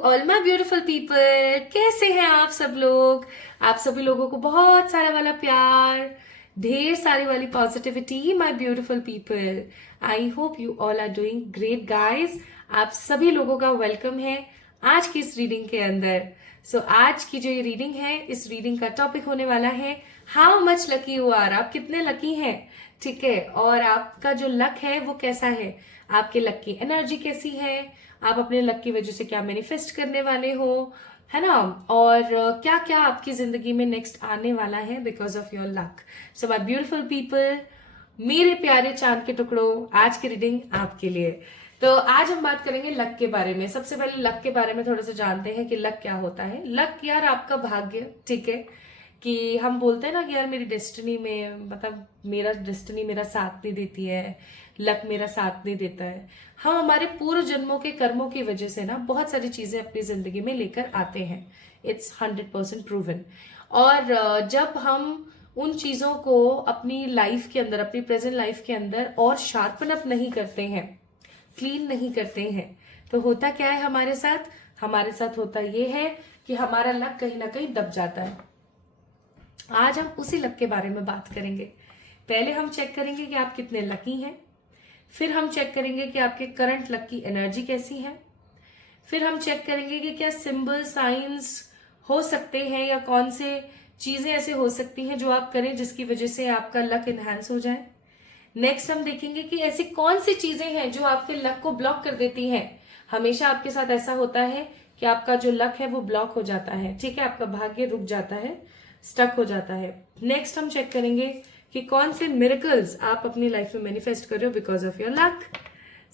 All my beautiful people, कैसे हैं आप सब लोग। आप सभी लोगों को बहुत सारा वाला प्यार, ढेर सारी वाली positivity my beautiful people. I hope you all are doing great guys. आप सभी लोगों का वेलकम है आज की इस रीडिंग के अंदर। आज की जो ये रीडिंग है, इस रीडिंग का टॉपिक होने वाला है how much lucky you are. आप कितने लकी हैं, ठीक है। और आपका जो लक है वो कैसा है, आपके लक की एनर्जी कैसी है, आप अपने लक की वजह से क्या मैनिफेस्ट करने वाले हो, है ना। और क्या क्या आपकी जिंदगी में नेक्स्ट आने वाला है because of your luck. So my beautiful people, मेरे प्यारे चांद के टुकड़ों, आज की रीडिंग आपके लिए। तो आज हम बात करेंगे लक के बारे में। सबसे पहले लक के बारे में थोड़ा सा जानते हैं कि लक क्या होता है। लक यार आपका भाग्य, ठीक है। कि हम बोलते हैं ना कि यार मेरी डेस्टिनी में, मतलब मेरा डेस्टिनी मेरा साथ नहीं देती है, लक मेरा साथ नहीं देता है। हम हमारे पूर्व जन्मों के कर्मों की वजह से ना बहुत सारी चीजें अपनी जिंदगी में लेकर आते हैं। It's 100% proven. और जब हम उन चीजों को अपनी लाइफ के अंदर, अपनी प्रेजेंट लाइफ के अंदर और शार्पन अप नहीं करते हैं, क्लीन नहीं करते हैं, तो होता क्या है हमारे साथ। हमारे साथ होता ये है कि हमारा लक कहीं ना कहीं दब जाता है। आज हम उसी लक के बारे में बात करेंगे। पहले हम चेक करेंगे कि आप कितने लकी हैं, फिर हम चेक करेंगे कि आपके करंट लक की एनर्जी कैसी है, फिर हम चेक करेंगे कि क्या सिंबल साइंस हो सकते हैं या कौन से चीजें ऐसे हो सकती हैं जो आप करें जिसकी वजह से आपका लक एनहांस हो जाए। नेक्स्ट हम देखेंगे कि ऐसी कौन सी चीजें हैं जो आपके लक को ब्लॉक कर देती हैं। हमेशा आपके साथ ऐसा होता है कि आपका जो लक है वो ब्लॉक हो जाता है, ठीक है, आपका भाग्य रुक जाता है, स्टक हो जाता है। नेक्स्ट हम चेक करेंगे कि कौन से मिरेकल्स आप अपनी लाइफ में मैनिफेस्ट कर रहे हो because of your luck.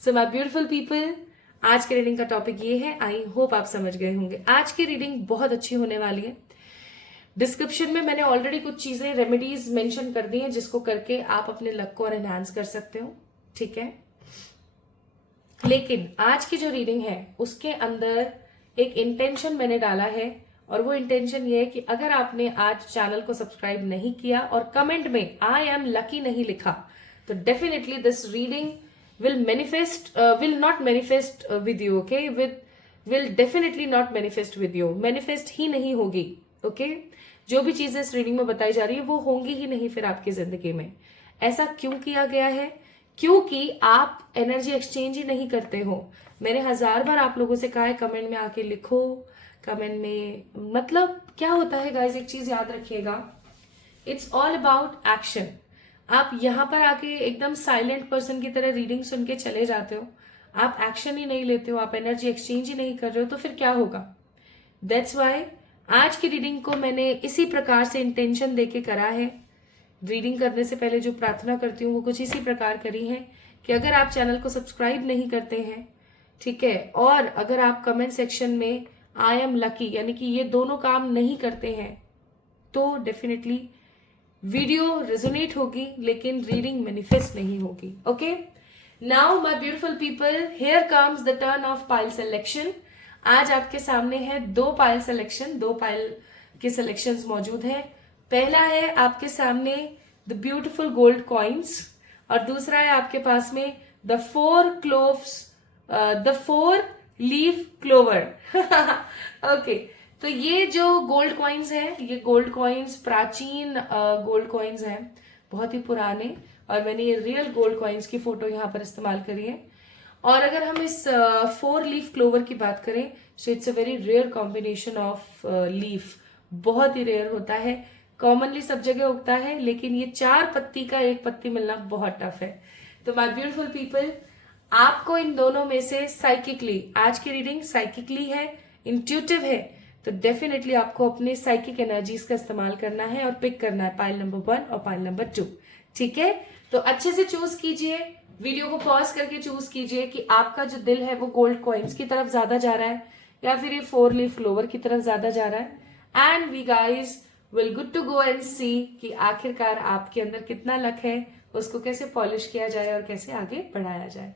So my beautiful people, आज के रीडिंग का टॉपिक ये है। आई होप आप समझ गए होंगे। आज की रीडिंग बहुत अच्छी होने वाली है। डिस्क्रिप्शन में मैंने ऑलरेडी कुछ चीजें, रेमेडीज मेंशन कर दी हैं जिसको करके आप अपने लक को और एनहांस कर सकते हो, ठीक है। लेकिन आज की जो रीडिंग है उसके अंदर एक इंटेंशन मैंने डाला है, और वो इंटेंशन ये है कि अगर आपने आज चैनल को सब्सक्राइब नहीं किया और कमेंट में आई एम लकी नहीं लिखा, तो definitely this reading will not manifest with you, okay. Will definitely not manifest with you, manifest ही नहीं होगी, ओके। जो भी चीजें इस रीडिंग में बताई जा रही है वो होंगी ही नहीं फिर आपकी जिंदगी में। ऐसा क्यों किया गया है? क्योंकि आप एनर्जी एक्सचेंज ही नहीं करते हो। मैंने 1000 बार आप लोगों से कहा है कमेंट में आके लिखो, कमेंट में, मतलब क्या होता है गाइस, एक चीज याद रखिएगा, इट्स ऑल अबाउट एक्शन। आप यहाँ पर आके एकदम साइलेंट पर्सन की तरह रीडिंग सुन के चले जाते हो, आप एक्शन ही नहीं लेते हो, आप एनर्जी एक्सचेंज ही नहीं कर रहे हो, तो फिर क्या होगा। दैट्स वाई आज की रीडिंग को मैंने इसी प्रकार से इंटेंशन देके करा है। रीडिंग करने से पहले जो प्रार्थना करती हूँ वो कुछ इसी प्रकार करी है कि अगर आप चैनल को सब्सक्राइब नहीं करते हैं, ठीक है, और अगर आप कमेंट सेक्शन में आई एम लकी यानी कि ये दोनों काम नहीं करते हैं, तो डेफिनेटली वीडियो रेजोनेट होगी लेकिन रीडिंग मैनिफेस्ट नहीं होगी, okay. Now my beautiful people, here comes the turn off pile selection. आज आपके सामने है 2 पाइल सिलेक्शन, 2 पाइल के सिलेक्शंस मौजूद हैं। पहला है आपके सामने द ब्यूटीफुल गोल्ड कॉइन्स, और दूसरा है आपके पास में द 4 लीफ क्लोवर। ओके, तो ये जो गोल्ड कॉइन्स हैं, ये गोल्ड कॉइन्स प्राचीन गोल्ड कॉइन्स हैं, बहुत ही पुराने, और मैंने ये रियल गोल्ड कॉइन्स की फोटो यहाँ पर इस्तेमाल करी है। और अगर हम इस 4 लीफ क्लोवर की बात करें, so it's a very rare combination of leaf, बहुत ही रेयर होता है, कॉमनली सब जगह उगता है, लेकिन ये 4 पत्ती का 1 पत्ती मिलना बहुत टफ है। तो माय ब्यूटीफुल पीपल, आपको इन दोनों में से साइकिकली, आज की रीडिंग साइकिकली है, इंट्यूटिव है, तो डेफिनेटली आपको अपने साइकिक एनर्जीज का इस्तेमाल करना है और पिक करना है पाइल नंबर 1 और पाइल नंबर 2, ठीक है। तो अच्छे से चूज कीजिए, वीडियो को पॉज करके चूज कीजिए कि आपका जो दिल है वो गोल्ड कॉइन्स की तरफ ज्यादा जा रहा है या फिर ये 4 लीफ क्लोवर की तरफ ज्यादा जा रहा है। And we guys will good to go and see कि आखिरकार आपके अंदर कितना लक है, उसको कैसे पॉलिश किया जाए और कैसे आगे बढ़ाया जाए।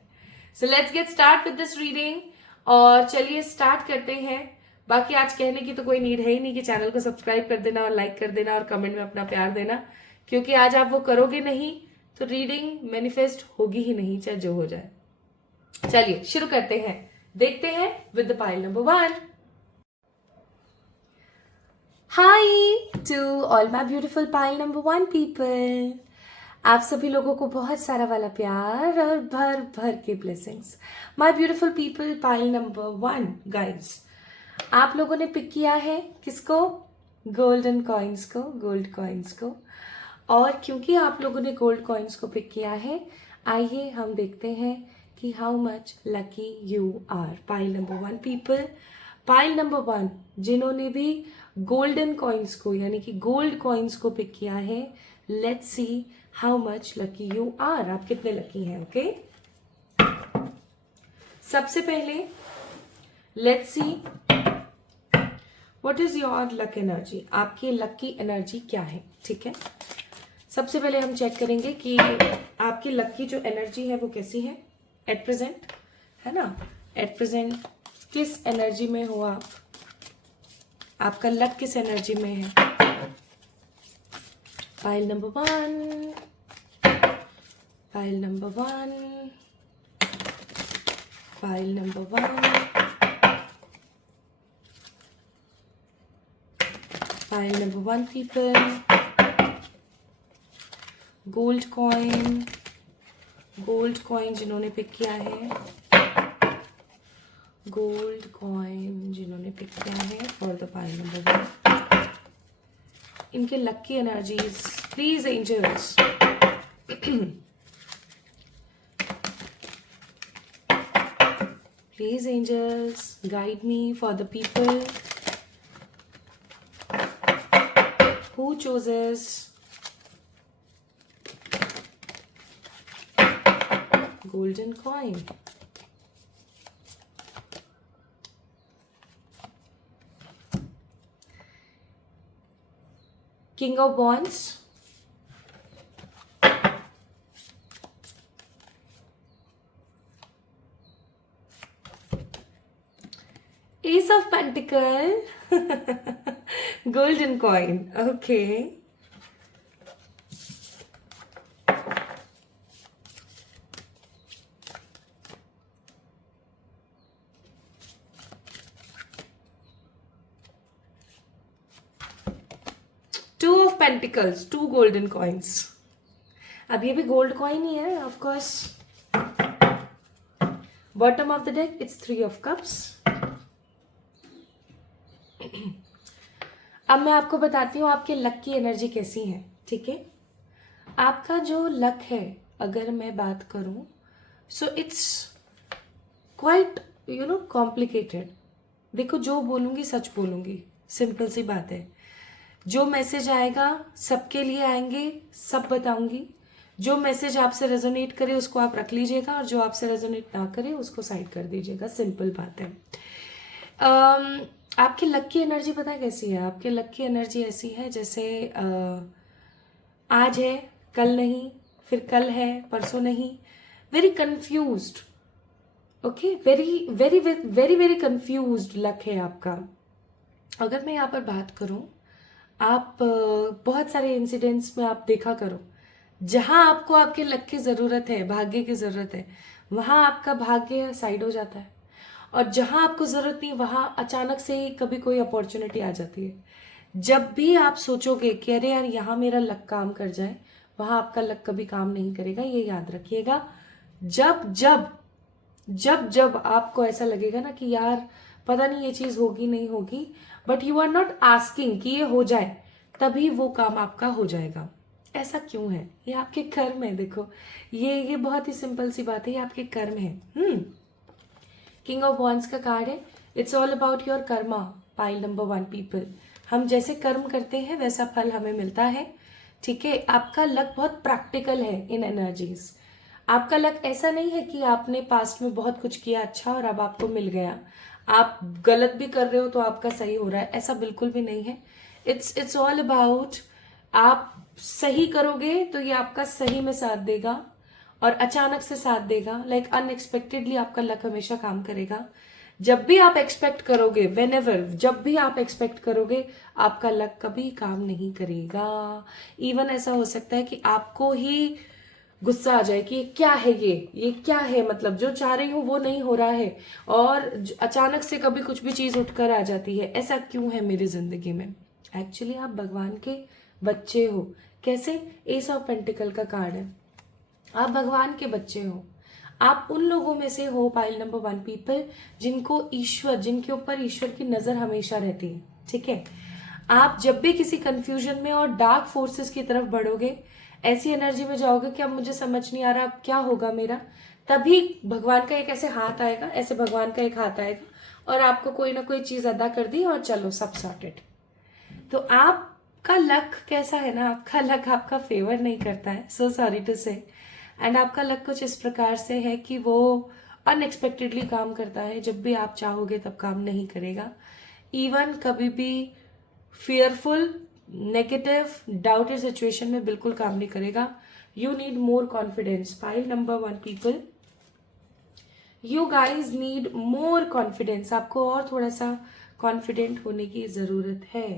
So let's get start with this reading, और चलिए स्टार्ट करते हैं। बाकी आज कहने की तो कोई नीड है ही नहीं कि चैनल को सब्सक्राइब कर देना और लाइक कर देना और कमेंट में अपना प्यार देना, क्योंकि आज आप वो करोगे नहीं तो रीडिंग मैनिफेस्ट होगी ही नहीं, चाहे जो हो जाए। चलिए शुरू करते हैं, देखते हैं with the pile number 1। Hi to all my beautiful pile number 1 people. आप सभी लोगों को बहुत सारा वाला प्यार और भर भर के ब्लेसिंग्स। माई beautiful people pile number 1 guys, आप लोगों ने पिक किया है किसको? गोल्डन कॉइन्स को, गोल्ड कॉइन्स को। और क्योंकि आप लोगों ने गोल्ड कॉइन्स को पिक किया है, आइए हम देखते हैं कि how much lucky you are. Pile number 1 people, pile number 1 जिन्होंने भी गोल्डन कॉइन्स को यानी कि गोल्ड कॉइन्स को पिक किया है, let's see how much lucky you are. आप कितने लकी हैं? ओके, सबसे पहले let's see what is your luck energy. आपकी लकी एनर्जी क्या है? ठीक है, सबसे पहले हम चेक करेंगे कि आपकी लक की जो एनर्जी है वो कैसी है एट प्रेजेंट, है ना। एट प्रेजेंट किस एनर्जी में हो आप? आपका लक किस एनर्जी में है? Pile number 1, pile number 1, pile number 1, pile number 1 people, gold coin, gold coin जिन्होंने पिक किया है, गोल्ड कॉइन जिन्होंने पिक किया है फॉर द पाइल नंबर 1, इनके lucky energies please angels. Please angels guide me for the people who chooses golden coin. King of Wands, Ace of Pentacle, golden coin. Okay. Two of Pentacles, 2 golden coins. अब ये भी gold coin ही है of course. Bottom of the deck it's 3 of Cups. अब मैं आपको बताती हूँ आपके लक की एनर्जी कैसी है। ठीक है, आपका जो लक है अगर मैं बात करूं, सो इट्स क्वाइट कॉम्प्लिकेटेड। देखो, जो बोलूंगी सच बोलूंगी, सिंपल सी बात है। जो मैसेज आएगा सबके लिए आएंगे, सब बताऊंगी। जो मैसेज आपसे रेजोनेट करे उसको आप रख लीजिएगा और जो आपसे रेजोनेट ना करे उसको साइड कर दीजिएगा, सिंपल बात है। आपकी लक की एनर्जी पता है कैसी है? आपके लक की एनर्जी ऐसी है जैसे आज है कल नहीं, फिर कल है परसों नहीं। Very confused, okay, very very very very confused luck है आपका। अगर मैं यहाँ पर बात करूँ, आप बहुत सारे इंसिडेंट्स में आप देखा करो, जहां आपको आपके लक की जरूरत है, भाग्य की जरूरत है, वहां आपका भाग्य साइड हो जाता है। और जहां आपको जरूरत नहीं वहां अचानक से ही कभी कोई अपॉर्चुनिटी आ जाती है। जब भी आप सोचोगे कि अरे यार यहाँ मेरा लक काम कर जाए, वहां आपका लक कभी काम नहीं करेगा, ये याद रखिएगा। जब जब जब जब आपको ऐसा लगेगा ना कि यार पता नहीं ये चीज होगी नहीं होगी, but you are not asking कि ये हो जाए, तभी वो काम आपका हो जाएगा। ऐसा क्यों है? ये आपके कर्म है। देखो, ये बहुत ही सिंपल सी बात है, ये आपके कर्म है। किंग ऑफ वॉन्ड्स का कार्ड है, it's all about your Karma. Pile number 1 people, हम जैसे कर्म करते हैं वैसा फल हमें मिलता है। ठीक है, आपका लक बहुत प्रैक्टिकल है इन एनर्जीज। आपका लक ऐसा नहीं है कि आपने पास्ट में बहुत कुछ किया अच्छा और अब आपको मिल गया, आप गलत भी कर रहे हो तो आपका सही हो रहा है, ऐसा बिल्कुल भी नहीं है। इट्स ऑल अबाउट, आप सही करोगे तो ये आपका सही में साथ देगा और अचानक से साथ देगा, लाइक अनएक्सपेक्टेडली आपका लक हमेशा काम करेगा। जब भी आप एक्सपेक्ट करोगे, वेनेवर, जब भी आप एक्सपेक्ट करोगे, आपका लक कभी काम नहीं करेगा। इवन ऐसा हो सकता है कि आपको ही गुस्सा आ जाए कि ये क्या है, ये क्या है, मतलब जो चाह रही हूँ वो नहीं हो रहा है, और अचानक से कभी कुछ भी चीज उठकर आ जाती है, ऐसा क्यों है मेरी जिंदगी में। एक्चुअली आप भगवान के बच्चे हो। कैसे? एस ऑफ पेंटिकल का कार्ड है, आप भगवान के बच्चे हो। आप उन लोगों में से हो, पाइल नंबर 1 पीपल, जिनको ईश्वर, जिनके ऊपर ईश्वर की नजर हमेशा रहती है। ठीक है, आप जब भी किसी कंफ्यूजन में और डार्क फोर्सेस की तरफ बढ़ोगे, ऐसी एनर्जी में जाओगे कि अब मुझे समझ नहीं आ रहा अब क्या होगा मेरा, तभी भगवान का एक ऐसे हाथ आएगा, ऐसे भगवान का एक हाथ आएगा और आपको कोई ना कोई चीज अदा कर दी और चलो सब सॉर्टेड। तो आपका लक कैसा है ना, आपका लक आपका फेवर नहीं करता है, सो सॉरी टू से। एंड आपका लक कुछ इस प्रकार से है कि वो अनएक्सपेक्टेडली काम करता है, जब भी आप चाहोगे तब काम नहीं करेगा। इवन कभी भी फियरफुल, नेगेटिव, डाउटेड सिचुएशन में बिल्कुल काम नहीं करेगा। You need more confidence. Pile number 1 people, you guys need more confidence. आपको और थोड़ा सा कॉन्फिडेंट होने की जरूरत है।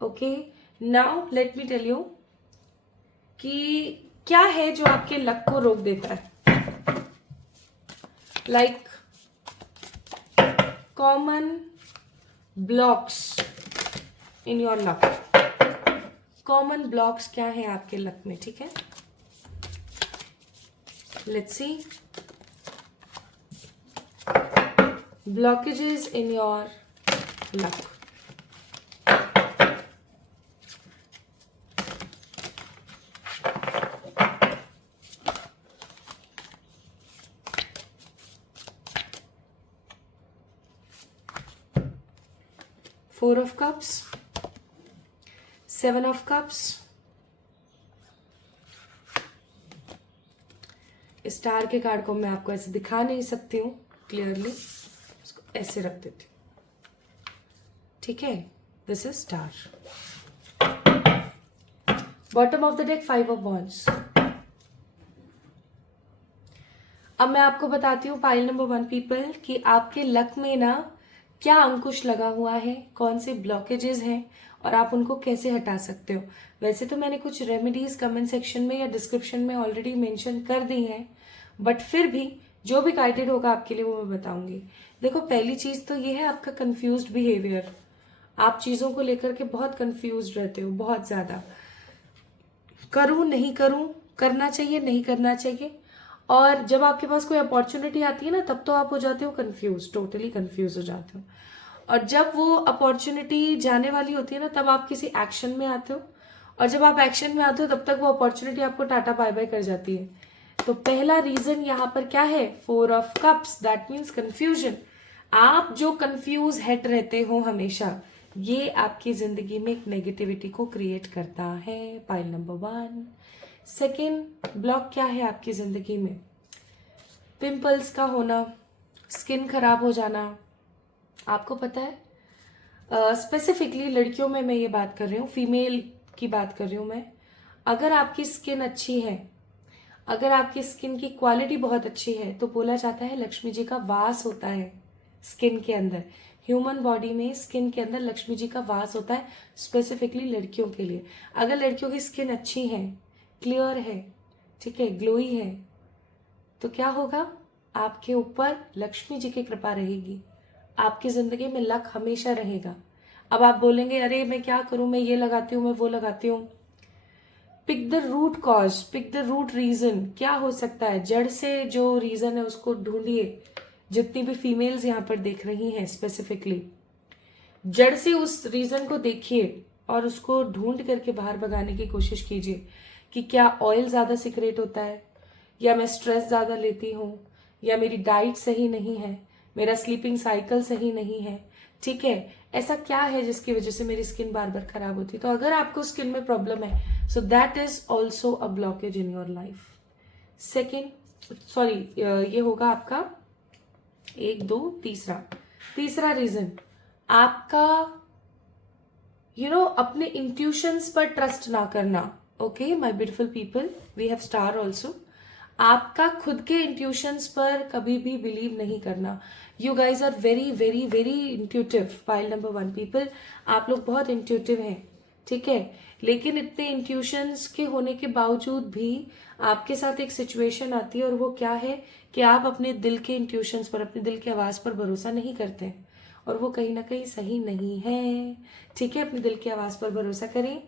Okay, now let me tell you कि क्या है जो आपके लक को रोक देता है। Like common blocks in your luck. Common blocks क्या है आपके लक में? ठीक है, let's C. Blockages in your luck. Four of Cups, Seven of Cups, star के कार्ड को मैं आपको ऐसे दिखा नहीं सकती हूँ क्लियरली, इसको ऐसे रख देती हूँ। ठीक है, this is star. Bottom of the deck 5 of Wands। अब मैं आपको बताती हूँ पाइल नंबर 1 पीपल कि आपके लक में ना क्या अंकुश लगा हुआ है, कौन से ब्लॉकेजेस हैं और आप उनको कैसे हटा सकते हो। वैसे तो मैंने कुछ रेमेडीज कमेंट सेक्शन में या डिस्क्रिप्शन में ऑलरेडी मेंशन कर दी हैं, बट फिर भी जो भी गाइडेड होगा आपके लिए वो मैं बताऊंगी। देखो, पहली चीज तो ये है आपका कंफ्यूज्ड बिहेवियर। आप चीजों को लेकर के बहुत कंफ्यूज्ड रहते हो, बहुत ज्यादा। करूं नहीं करूं, करना चाहिए नहीं करना चाहिए, और जब आपके पास कोई अपॉर्चुनिटी आती है ना, तब तो आप हो जाते हो कंफ्यूज, टोटली कंफ्यूज हो जाते हो। और जब वो अपॉर्चुनिटी जाने वाली होती है ना, तब आप किसी एक्शन में आते हो, और जब आप एक्शन में आते हो तब तक वो अपॉर्चुनिटी आपको टाटा बाय बाय कर जाती है। तो पहला रीजन यहाँ पर क्या है? 4 of Cups, that means confusion. आप जो कंफ्यूज हेड रहते हो हमेशा, ये आपकी जिंदगी में एक नेगेटिविटी को क्रिएट करता है। Pile number 1। सेकेंड ब्लॉक क्या है आपकी जिंदगी में? पिंपल्स का होना, स्किन खराब हो जाना। आपको पता है, स्पेसिफिकली लड़कियों में मैं ये बात कर रही हूँ, फीमेल की बात कर रही हूँ मैं। अगर आपकी स्किन अच्छी है, अगर आपकी स्किन की क्वालिटी बहुत अच्छी है, तो बोला जाता है लक्ष्मी जी का वास होता है स्किन के अंदर। ह्यूमन बॉडी में स्किन के अंदर लक्ष्मी जी का वास होता है, स्पेसिफिकली लड़कियों के लिए। अगर लड़कियों की स्किन अच्छी है, क्लियर है, ठीक है, ग्लोई है, तो क्या होगा? आपके ऊपर लक्ष्मी जी की कृपा रहेगी, आपकी जिंदगी में लक हमेशा रहेगा। अब आप बोलेंगे अरे मैं क्या करूं, मैं ये लगाती हूँ, मैं वो लगाती हूँ। Pick the root cause, pick the root reason. क्या हो सकता है? जड़ से जो रीजन है उसको ढूंढिए। जितनी भी फीमेल्स यहाँ पर देख रही हैं स्पेसिफिकली, जड़ से उस रीजन को देखिए और उसको ढूंढ करके बाहर भगाने की कोशिश कीजिए कि क्या ऑयल ज्यादा सिक्रेट होता है, या मैं स्ट्रेस ज्यादा लेती हूँ, या मेरी डाइट सही नहीं है, मेरा स्लीपिंग साइकिल सही नहीं है। ठीक है, ऐसा क्या है जिसकी वजह से मेरी स्किन बार बार खराब होती है? तो अगर आपको स्किन में प्रॉब्लम है, so that is also a blockage in your life. Second, sorry, ये होगा आपका 1 2 तीसरा रीजन आपका अपने इंट्यूशंस पर ट्रस्ट ना करना। Okay my beautiful people, we have star also. आपका खुद के इंट्यूशंस पर कभी भी बिलीव नहीं करना। You guys are very very very intuitive. Pile number 1 people, आप लोग बहुत इंट्यूटिव हैं, ठीक है, लेकिन इतने इंट्यूशंस के होने के बावजूद भी आपके साथ एक सिचुएशन आती है, और वो क्या है कि आप अपने दिल के इंट्यूशंस पर, अपने दिल की आवाज पर भरोसा नहीं करते हैं, और वो कहीं ना कहीं सही नहीं है। ठीक है, अपने दिल की आवाज पर भरोसा करें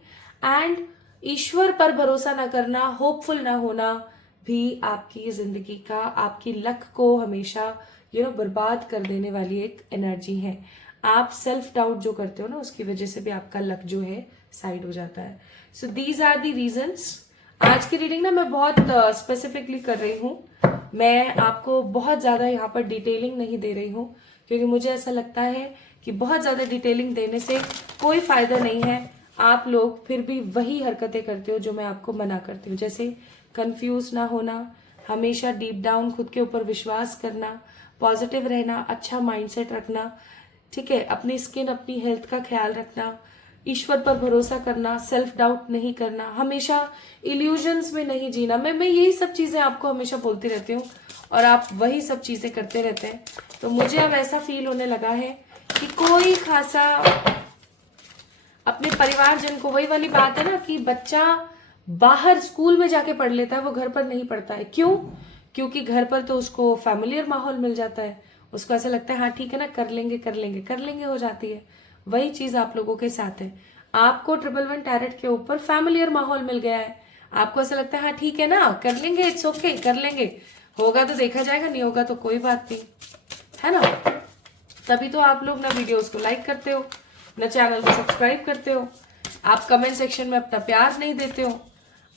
एंड ईश्वर पर भरोसा ना करना, होपफुल ना होना भी आपकी जिंदगी का, आपकी लक को हमेशा बर्बाद कर देने वाली एक एनर्जी है। आप सेल्फ डाउट जो करते हो ना, उसकी वजह से भी आपका लक जो है साइड हो जाता है। So these are the reasons. आज की रीडिंग ना मैं बहुत स्पेसिफिकली कर रही हूँ। मैं आपको बहुत ज्यादा यहाँ पर डिटेलिंग नहीं दे रही हूँ, क्योंकि मुझे ऐसा लगता है कि बहुत ज्यादा डिटेलिंग देने से कोई फायदा नहीं है। आप लोग फिर भी वही हरकतें करते हो जो मैं आपको मना करती हूँ, जैसे कंफ्यूज ना होना, हमेशा डीप डाउन खुद के ऊपर विश्वास करना, पॉजिटिव रहना, अच्छा माइंडसेट रखना, ठीक है, अपनी स्किन, अपनी हेल्थ का ख्याल रखना, ईश्वर पर भरोसा करना, सेल्फ डाउट नहीं करना, हमेशा इल्यूजन्स में नहीं जीना। मैं यही सब चीजें आपको हमेशा बोलती रहती हूँ और आप वही सब चीजें करते रहते हैं। तो मुझे अब ऐसा फील होने लगा है कि कोई खासा अपने परिवारजन को, वही वाली बात है ना कि बच्चा बाहर स्कूल में जाके पढ़ लेता है, वो घर पर नहीं पढ़ता है। क्यों? क्योंकि घर पर तो उसको फैमिलियर माहौल मिल जाता है, उसको ऐसा लगता है हाँ ठीक है ना, कर लेंगे कर लेंगे कर लेंगे, हो जाती है। वही चीज आप लोगों के साथ है। आपको 111 टैरेट के ऊपर फैमिलियर माहौल मिल गया है, आपको ऐसा लगता है हाँ ठीक है ना, कर लेंगे, इट्स ओके, कर लेंगे, होगा तो देखा जाएगा, नहीं होगा तो कोई बात नहीं, है ना। तभी तो आप लोग ना वीडियोस को लाइक करते हो, ना चैनल को सब्सक्राइब करते हो, आप कमेंट सेक्शन में अपना प्यार नहीं देते हो,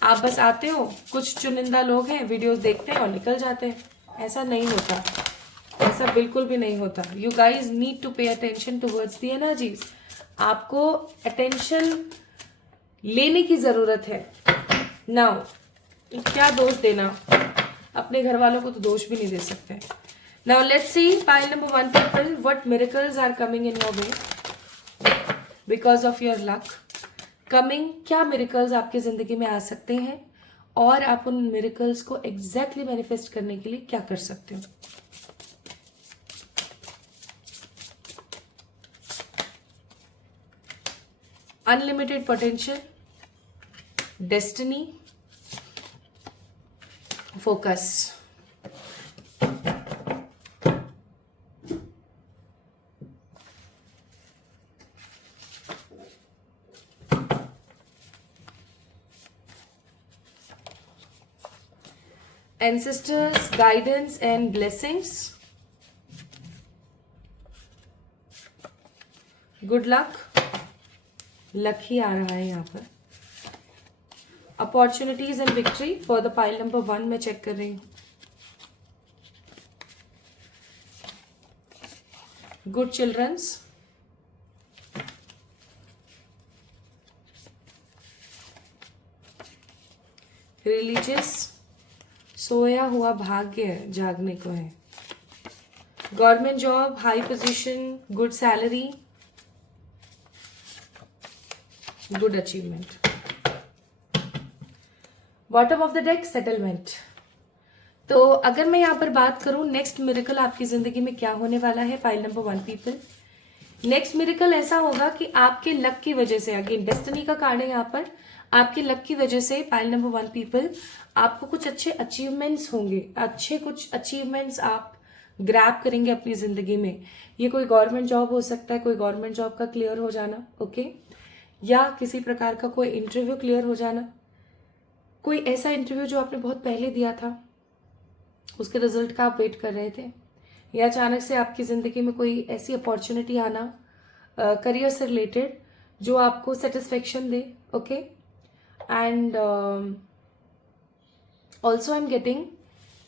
आप बस आते हो, कुछ चुनिंदा लोग हैं, वीडियोस देखते हैं और निकल जाते हैं। ऐसा नहीं होता, ऐसा बिल्कुल भी नहीं होता। You guys need to pay attention towards the energies. आपको अटेंशन लेने की जरूरत है। नाउ क्या दोष देना, अपने घर वालों को तो दोष भी नहीं दे सकते। Now let's see pile number 1 people, what miracles are coming in your way because of your luck. Coming, क्या मिरेकल्स आपकी जिंदगी में आ सकते हैं और आप उन मिरेकल्स को एग्जैक्टली मैनिफेस्ट करने के लिए क्या कर सकते हो। Unlimited potential, destiny, focus. ancestors, guidance and blessings, good luck, luck ही आ रहा है यहाँ पर। Opportunities and victory for the pile number 1 में चेक कर रही हूँ। गुड चिल्ड्रंस, रिलीजियस, सोया हुआ भाग्य जागने को है। Government job, high position, good salary, good achievement. Bottom of the deck, settlement. तो अगर मैं यहाँ पर बात करूं नेक्स्ट मिरेकल आपकी जिंदगी में क्या होने वाला है, pile number 1 people, next miracle ऐसा होगा कि आपके लक की वजह से, अगेन डेस्टिनी का कार्ड है यहाँ पर, आपके लक की वजह से पाइल नंबर 1 पीपल, आपको कुछ अच्छे अचीवमेंट्स होंगे, अच्छे कुछ अचीवमेंट्स आप ग्रैब करेंगे अपनी जिंदगी में। ये कोई गवर्नमेंट जॉब हो सकता है, कोई गवर्नमेंट जॉब का क्लियर हो जाना, ओके, या किसी प्रकार का कोई इंटरव्यू क्लियर हो जाना, कोई ऐसा इंटरव्यू जो आपने बहुत पहले दिया था, उसके रिजल्ट का आप वेट कर रहे थे, या अचानक से आपकी जिंदगी में कोई ऐसी अपॉर्चुनिटी आना करियर से रिलेटेड जो आपको satisfaction they, okay. And also I am getting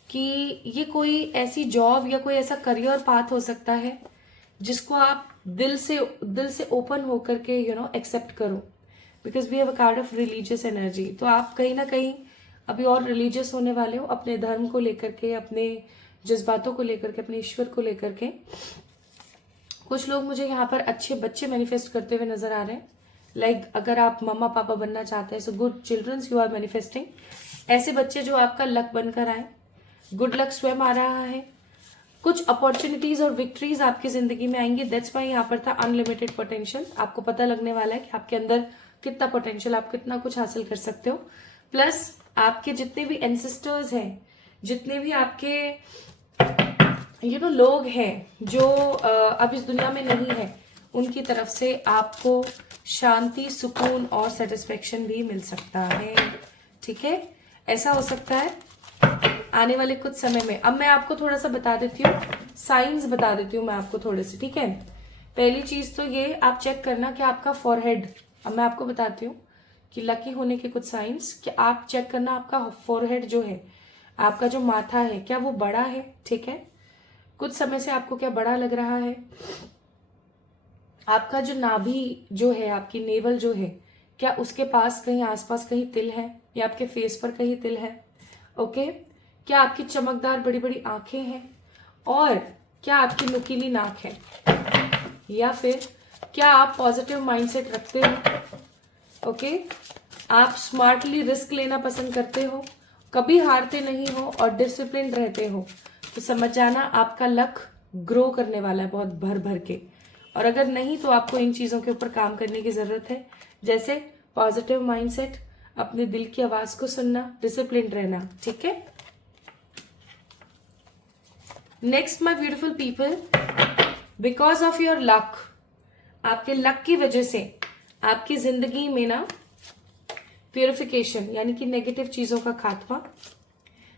कि ये कोई ऐसी जॉब या कोई ऐसा करियर पाथ हो सकता है जिसको आप दिल से ओपन होकर के एक्सेप्ट करो, because we have a card of religious energy. तो आप कहीं ना कहीं अभी और रिलीजियस होने वाले हो, अपने धर्म को लेकर के, अपने जज्बातों को लेकर के, अपने ईश्वर को लेकर के। कुछ लोग मुझे यहाँ पर अच्छे बच्चे मैनिफेस्ट करते हुए नजर आ रहे हैं। लाइक अगर आप मम्मा पापा बनना चाहते हैं, so good childrens you are manifesting ऐसे बच्चे जो आपका लक बनकर आए। गुड लक स्वयं आ रहा है। कुछ अपॉर्चुनिटीज और विक्ट्रीज आपकी जिंदगी में आएंगी। दैट्स वाई यहाँ पर था अनलिमिटेड पोटेंशियल। आपको पता लगने वाला है कि आपके अंदर कितना पोटेंशियल, आप कितना कुछ हासिल कर सकते हो। प्लस आपके जितने भी एंसेस्टर्स हैं, जितने भी आपके लोग हैं जो अब इस दुनिया में नहीं है, उनकी तरफ से आपको शांति, सुकून और सेटिस्फेक्शन भी मिल सकता है। ठीक है, ऐसा हो सकता है आने वाले कुछ समय में। अब मैं आपको थोड़ा सा बता देती हूँ, साइंस बता देती हूँ मैं आपको थोड़े से। ठीक है, पहली चीज तो ये आप चेक करना कि आपका फॉरहेड, अब मैं आपको बताती हूँ कि लकी होने के कुछ साइंस, कि आप चेक करना आपका फॉरहेड जो है, आपका जो माथा है, क्या वो बड़ा है। ठीक है, कुछ समय से आपको क्या बड़ा लग रहा है। आपका जो नाभि जो है, आपकी नेवल जो है, क्या उसके पास कहीं आसपास कहीं तिल है, या आपके फेस पर कहीं तिल है। ओके, क्या आपकी चमकदार बड़ी बड़ी आंखें हैं, और क्या आपकी नुकीली नाक है, या फिर क्या आप पॉजिटिव माइंडसेट रखते हो। ओके, आप स्मार्टली रिस्क लेना पसंद करते हो, कभी हारते नहीं हो और डिसिप्लिन रहते हो, तो समझ जाना आपका लक ग्रो करने वाला है बहुत भर भर के। और अगर नहीं तो आपको इन चीजों के ऊपर काम करने की जरूरत है, जैसे पॉजिटिव माइंडसेट, अपने दिल की आवाज को सुनना, डिसिप्लिन रहना। ठीक है, next my beautiful people, because of your luck, आपके लक की वजह से आपकी जिंदगी में ना प्यूरिफिकेशन यानी कि नेगेटिव चीजों का खात्मा,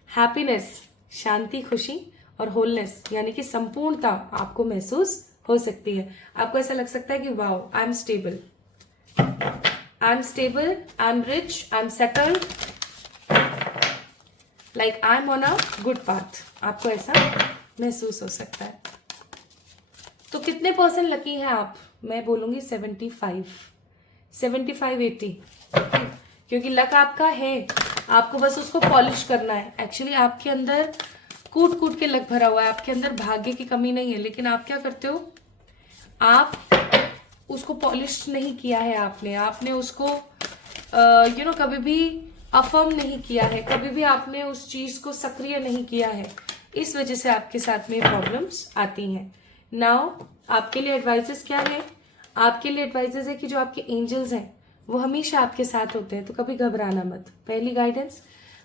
हैप्पीनेस शांति खुशी, और होलनेस यानी कि संपूर्णता आपको महसूस हो सकती है। आपको ऐसा लग सकता है कि wow, I am stable, I am stable, I am rich, I am settled, like I am on a good path. आपको ऐसा महसूस हो सकता है। तो कितने परसेंट लकी हैं आप? मैं बोलूंगी 75, 80, क्योंकि लक आपका है, आपको बस उसको पॉलिश करना है। एक्चुअली आपके अंदर कूट कूट के लक भरा हुआ है, आपके अंदर भाग्य की कमी नहीं है, लेकिन आप क्या करते हो, आप उसको पॉलिश नहीं किया है, आपने उसको कभी भी अफर्म नहीं किया है, कभी भी आपने उस चीज को सक्रिय नहीं किया है। इस वजह से आपके साथ में प्रॉब्लम्स आती हैं। नाउ आपके लिए एडवाइजेस क्या है? आपके लिए एडवाइजेस है कि जो आपके एंजल्स हैं वो हमेशा आपके साथ होते हैं, तो कभी घबराना मत। पहली गाइडेंस।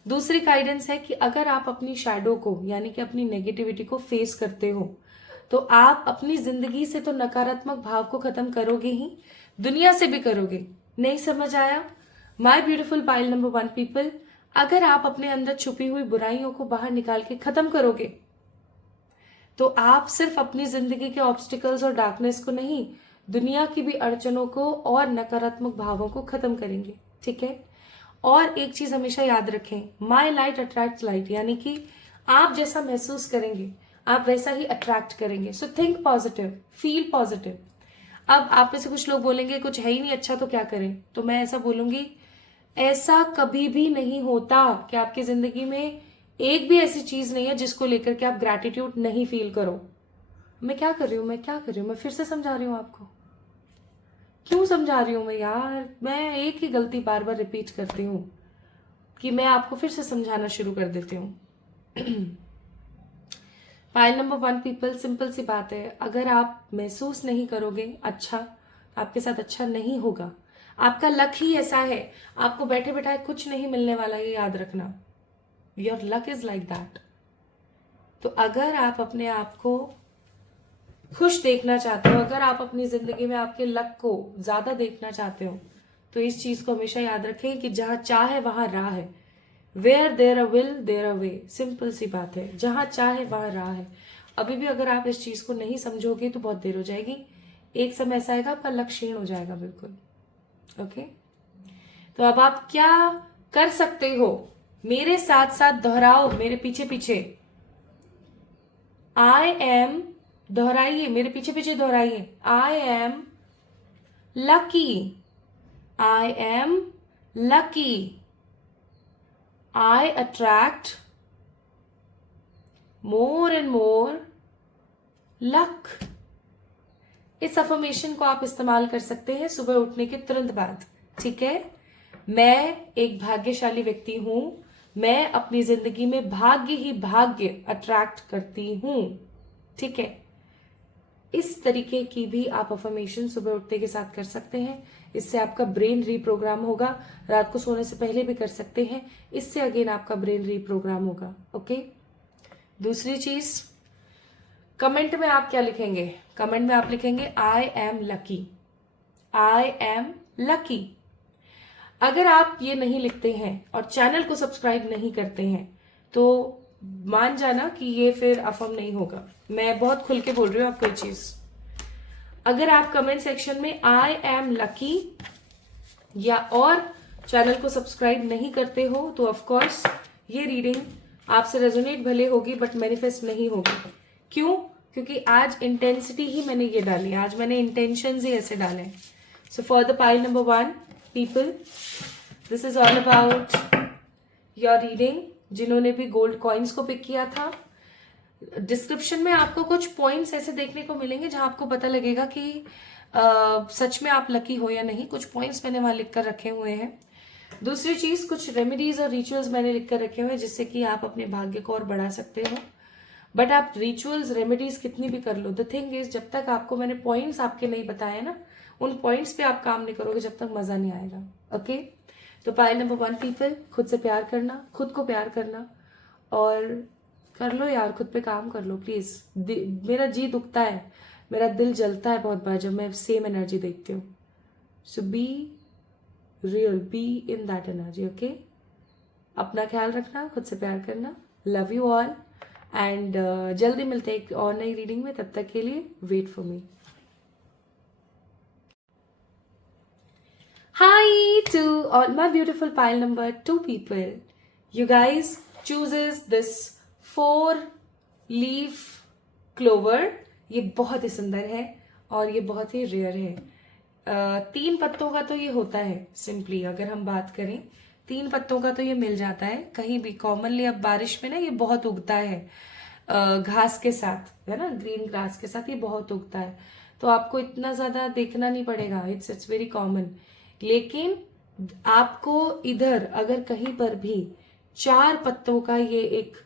दूसरी गाइडेंस है कि अगर आप अपनी शैडो को यानी कि अपनी नेगेटिविटी को फेस करते हो, तो आप अपनी जिंदगी से तो नकारात्मक भाव को खत्म करोगे ही, दुनिया से भी करोगे। नहीं समझ आया? My beautiful pile number 1 people, अगर आप अपने अंदर छुपी हुई बुराइयों को बाहर निकाल के खत्म करोगे, तो आप सिर्फ अपनी जिंदगी के ऑब्स्टिकल्स और डार्कनेस को नहीं, दुनिया की भी अड़चनों को और नकारात्मक भावों को खत्म करेंगे। ठीक है, और एक चीज हमेशा याद रखें, माई लाइट अट्रैक्ट लाइट, यानी कि आप जैसा महसूस करेंगे आप वैसा ही अट्रैक्ट करेंगे। So think positive, feel positive. अब आप में से कुछ लोग बोलेंगे कुछ है ही नहीं अच्छा तो क्या करें, तो मैं ऐसा बोलूंगी, ऐसा कभी भी नहीं होता कि आपकी जिंदगी में एक भी ऐसी चीज नहीं है जिसको लेकर के आप ग्रैटिट्यूड नहीं फील करो। मैं क्या कर रही हूँ, मैं फिर से समझा रही हूँ आपको। क्यों समझा रही हूँ मैं यार? मैं एक ही गलती बार बार रिपीट करती हूँ कि मैं आपको फिर से समझाना शुरू कर देती हूँ। पाइल नंबर 1 पीपल, सिंपल सी बात है, अगर आप महसूस नहीं करोगे अच्छा, आपके साथ अच्छा नहीं होगा। आपका लक ही ऐसा है, आपको बैठे बैठाए कुछ नहीं मिलने वाला, ये याद रखना। Your luck is like that. तो अगर आप अपने आप को खुश देखना चाहते हो, अगर आप अपनी जिंदगी में आपके लक को ज्यादा देखना चाहते हो, तो इस चीज को हमेशा याद रखें कि जहां चाह है वहां राह है। Where there a will there a way, simple सी बात है, जहां चाह है वहां राह है। अभी भी अगर आप इस चीज को नहीं समझोगे तो बहुत देर हो जाएगी, एक समय ऐसा आएगा आपका लक क्षीण हो जाएगा बिल्कुल। ओके, तो अब आप क्या कर सकते हो, मेरे साथ साथ दोहराओ, मेरे पीछे पीछे। आई एम, दोहराइए, मेरे पीछे पीछे दोहराइए। I am lucky, I am lucky, I attract more and more luck. इस अफर्मेशन को आप इस्तेमाल कर सकते हैं सुबह उठने के तुरंत बाद। ठीक है, मैं एक भाग्यशाली व्यक्ति हूं, मैं अपनी जिंदगी में भाग्य ही भाग्य अट्रैक्ट करती हूं। ठीक है, इस तरीके की भी आप अफर्मेशन सुबह उठने के साथ कर सकते हैं। इससे आपका ब्रेन रीप्रोग्राम होगा। रात को सोने से पहले भी कर सकते हैं, इससे अगेन आपका ब्रेन रीप्रोग्राम होगा। ओके, दूसरी चीज, कमेंट में आप क्या लिखेंगे? कमेंट में आप लिखेंगे आई am lucky, I am lucky. अगर आप ये नहीं लिखते हैं और चैनल को सब्सक्राइब नहीं करते हैं तो मान जाना कि ये फिर अफर्म नहीं होगा। मैं बहुत खुल के बोल रही हूँ आपको ये चीज। अगर आप कमेंट सेक्शन में आई एम लकी या और चैनल को सब्सक्राइब नहीं करते हो तो ऑफ कोर्स ये रीडिंग आपसे रेजोनेट भले होगी बट मैनिफेस्ट नहीं होगी। क्यों? क्योंकि आज इंटेंसिटी ही मैंने ये डाली, आज मैंने इंटेंशंस ही ऐसे डाले। So for the pile number 1 people, this is all about your reading. जिन्होंने भी गोल्ड कॉइन्स को पिक किया था, डिस्क्रिप्शन में आपको कुछ पॉइंट्स ऐसे देखने को मिलेंगे जहां आपको पता लगेगा कि सच में आप लकी हो या नहीं। कुछ पॉइंट्स मैंने वहां लिख कर रखे हुए हैं। दूसरी चीज, कुछ रेमेडीज और रिचुअल्स मैंने लिख कर रखे हुए हैं जिससे कि आप अपने भाग्य को और बढ़ा सकते हो। बट आप रिचुअल्स रेमेडीज कितनी भी कर लो, द थिंग इज जब तक आपको मैंने पॉइंट्स आपके नहीं बताए ना, उन पॉइंट्स पे आप काम नहीं करोगे जब तक मजा नहीं आएगा। ओके तो पाइल नंबर 1 पीपल, खुद से प्यार करना, खुद को प्यार करना और कर लो यार, खुद पे काम कर लो प्लीज। मेरा जी दुखता है, मेरा दिल जलता है बहुत बार जब मैं सेम एनर्जी देखती हूँ। So be real, be in that energy. Okay, अपना ख्याल रखना, खुद से प्यार करना। लव यू ऑल एंड जल्दी मिलते हैं एक और नई रीडिंग में। तब तक के लिए wait for me. Hi to all my beautiful pile number 2 people. You guys chooses this 4 leaf clover. ये बहुत ही सुंदर है और ये बहुत ही रेयर है। 3 पत्तों का तो ये होता है सिंपली, अगर हम बात करें 3 पत्तों का तो ये मिल जाता है कहीं भी कॉमनली। अब बारिश में ना ये बहुत उगता है घास के साथ, है ना, ग्रीन ग्रास के साथ ये बहुत उगता है, तो आपको इतना ज्यादा देखना नहीं पड़ेगा। It's very common. लेकिन आपको इधर अगर कहीं पर भी 4 पत्तों का ये एक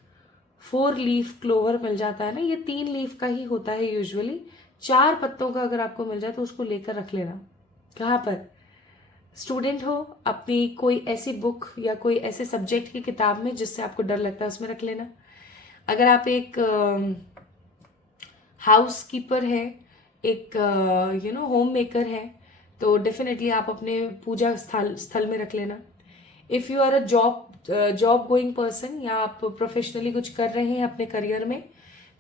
4 लीफ क्लोवर मिल जाता है ना, ये 3 लीफ का ही होता है यूजुअली। 4 पत्तों का अगर आपको मिल जाए तो उसको लेकर रख लेना। कहाँ पर? स्टूडेंट हो, अपनी कोई ऐसी बुक या कोई ऐसे सब्जेक्ट की किताब में जिससे आपको डर लगता है उसमें रख लेना। अगर आप एक हाउस कीपर है, एक होम मेकर है, तो डेफिनेटली आप अपने पूजा स्थल में रख लेना। If you are a job going person या आप प्रोफेशनली कुछ कर रहे हैं अपने करियर में,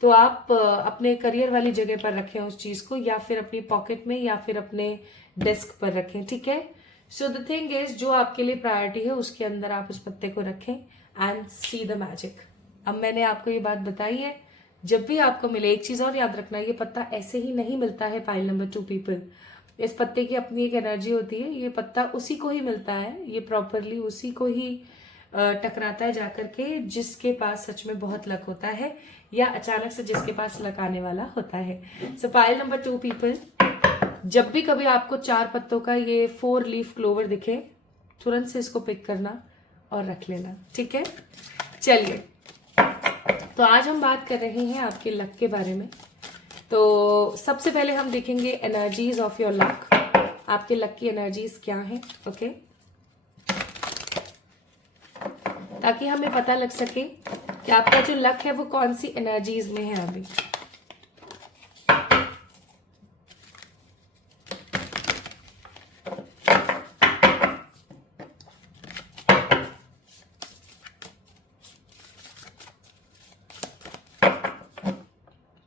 तो आप अपने करियर वाली जगह पर रखें उस चीज को, या फिर अपनी पॉकेट में या फिर अपने डेस्क पर रखें। ठीक है? सो द थिंग इज, जो आपके लिए प्रायोरिटी है उसके अंदर आप उस पत्ते को रखें एंड सी द मैजिक। अब मैंने आपको ये बात बताई है, जब भी आपको मिले, एक चीज और याद रखना, ये पत्ता ऐसे ही नहीं मिलता है पाइल नंबर 2 पीपल। इस पत्ते की अपनी एक एनर्जी होती है। ये पत्ता उसी को ही मिलता है, ये प्रॉपरली उसी को ही टकराता है जाकर के जिसके पास सच में बहुत लक होता है, या अचानक से जिसके पास लक आने वाला होता है। सो पाइल नंबर 2 पीपल, जब भी कभी आपको 4 पत्तों का ये 4 लीफ क्लोवर दिखे, तुरंत से इसको पिक करना और रख लेना। ठीक है? चलिए, तो आज हम बात कर रहे हैं आपके लक के बारे में। तो सबसे पहले हम देखेंगे एनर्जीज ऑफ योर लक। आपके लक की एनर्जीज क्या हैं? ओके, ताकि हमें पता लग सके कि आपका जो लक है वो कौन सी एनर्जीज में है अभी।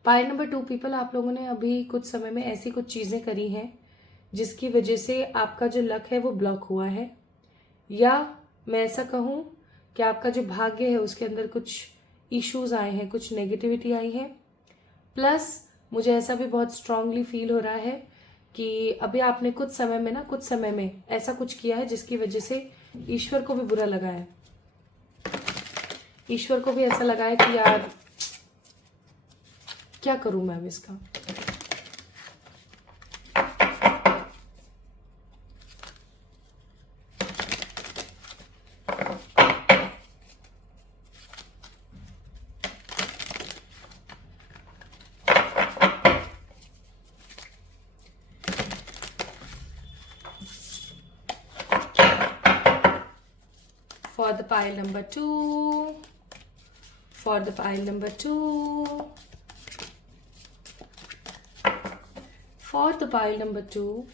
पाइल नंबर 2 पीपल, आप लोगों ने अभी कुछ समय में ऐसी कुछ चीजें करी हैं जिसकी वजह से आपका जो लक है वो ब्लॉक हुआ है, या मैं ऐसा कहूं कि आपका जो भाग्य है उसके अंदर कुछ इश्यूज आए हैं, कुछ नेगेटिविटी आई है। प्लस मुझे ऐसा भी बहुत स्ट्रांगली फील हो रहा है कि अभी आपने कुछ समय में ऐसा कुछ किया है जिसकी वजह से ईश्वर को भी बुरा लगा है। ईश्वर को भी ऐसा लगा है कि यार क्या करूं मैं अब इसका। For the pile number 2, for the pile number 2, For the pile number 2,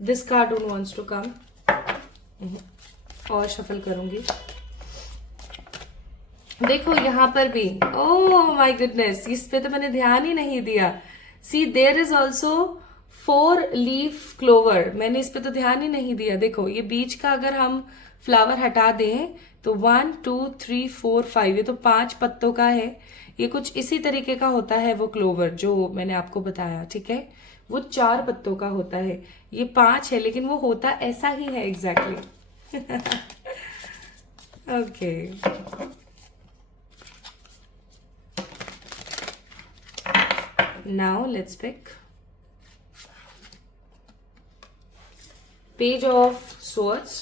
this card don't wants to come. और शफल करूंगी. देखो यहाँ पर भी, ओह माय गुडनेस, इस पे तो मैंने ध्यान ही नहीं दिया. See there is also 4 leaf clover. मैंने इस पे तो ध्यान ही नहीं दिया. देखो ये बीच का अगर हम फ्लावर हटा दें तो 1 2 3 4 5, ये तो 5 पत्तों का है. ये कुछ इसी तरीके का होता है वो क्लोवर जो मैंने आपको बताया. ठीक है, वो 4 पत्तों का होता है. ये 5 है लेकिन वो होता ऐसा ही है exactly. Okay, now let's pick Page of Swords,